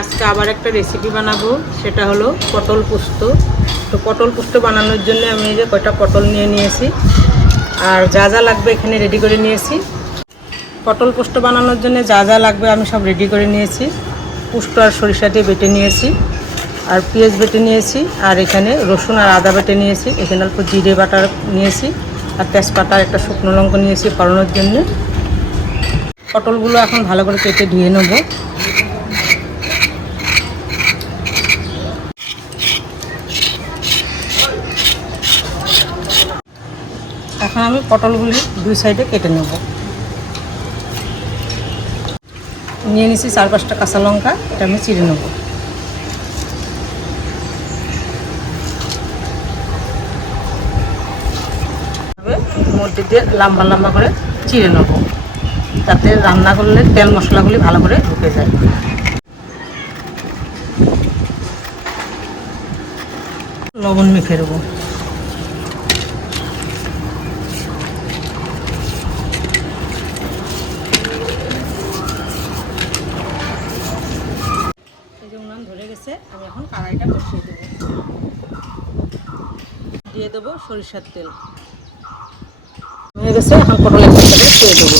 আজকে আবার একটা রেসিপি বানাবো, সেটা হলো পটল পোস্ত। তো পটল পোস্ত বানানোর জন্য আমি যে কয়টা পটল নিয়ে নিয়েছি, আর যা যা লাগবে এখানে রেডি করে নিয়েছি। পটল পোস্ত বানানোর জন্য যা যা লাগবে আমি সব রেডি করে নিয়েছি। পোস্ত আর সরিষা দিয়ে বেটে নিয়েছি, আর পেঁয়াজ বেটে নিয়েছি, আর এখানে রসুন আর আদা বেটে নিয়েছি, এখানে অল্প জিরে বাটা নিয়েছি, আর তেজপাতা একটা শুকনো লঙ্কা নিয়েছি ফোড়ানোর জন্য। পটলগুলো এখন ভালো করে কেটে ধুয়ে নেব। এখন আমি পটলগুলি দুই সাইডে কেটে নেব। নিয়ে নিছি চার পাঁচটা কাঁচা লঙ্কা, এটা আমি চিড়ে নেব। মধ্যে দিয়ে লম্বা লম্বা করে চিড়ে নেব তাতে রান্না করলে তেল মশলাগুলি ভালো করে ঢুকে যায়। লবণ মেখে দেবো এই যে উনান ধরে গেছে আমি এখন কড়াইটা বসিয়ে দেবো। দিয়ে দেবো সরিষার তেল। হয়ে গেছে, এখন পটলের তরকারি দিয়ে দেবো।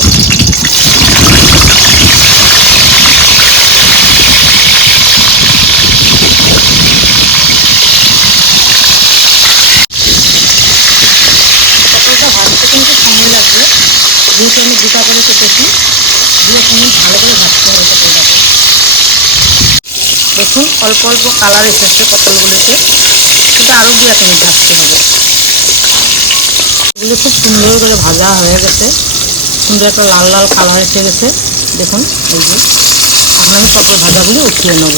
যেহেতু আমি দুটা করে কেটেছি, দিয়ে তুমি ভালো করে ভাজতে হবে পটলটাকে দেখুন অল্প অল্প কালার এসেছে পটলগুলোতে এটা আরও দু এক মিনিট ভাজতে হবে এগুলো খুব সুন্দর করে ভাজা হয়ে গেছে। সুন্দর একটা লাল লাল কালার এসে গেছে। দেখুন, এই যে। এখন আমি পটল ভাজাগুলি উঠিয়ে নেব।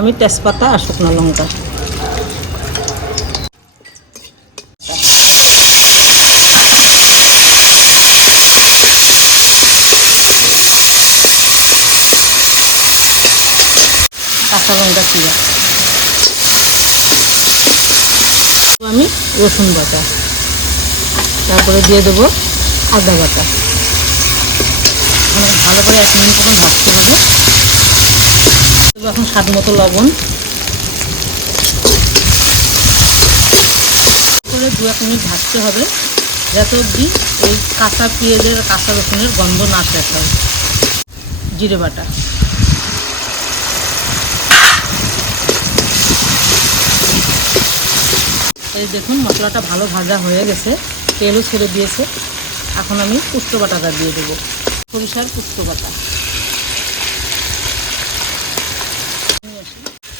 আমি তেজপাতা আর শুকনো লঙ্কা। কাঁচা লঙ্কা চিরা আমি রসুন বাটা। তারপরে দিয়ে দেবো আদা বাটা। মানে ভালো করে এক মিনিট মতন ভাজতে হবে। এখন স্বাদ মতো লবণ। করে দু এক মিনিট ভাজতে হবে, যাতে অবধি এই কাঁচা পেঁয়াজের কাঁচা রসুনের গন্ধ না শেষ হয়। জিরে বাটা। এই দেখুন, মশলাটা ভালো ভাজা হয়ে গেছে। তেলও ছেড়ে দিয়েছে। এখন আমি পুষ্ট বাটাটা দিয়ে দেবো। সরিষার পুষ্ট বাটা।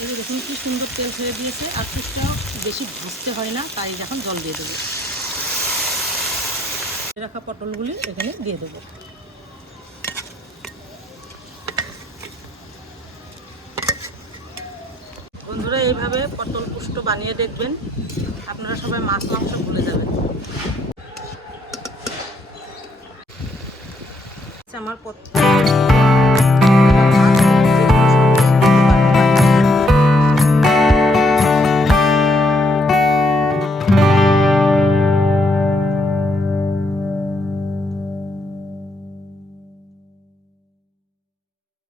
এই দেখুন, কি সুন্দর তেল ছেড়ে দিয়েছে। আর পুষ্টটা বেশি ভাজতে হয় না, তাই এখন জল দিয়ে দেবো। রাখা পটলগুলি এখানে দিয়ে দেবো। বন্ধুরা এইভাবে পটল পুষ্ট বানিয়ে দেখবেন। আপনারা সবাই মাছ মাংস ভুলে যাবেন। আচ্ছা, আমার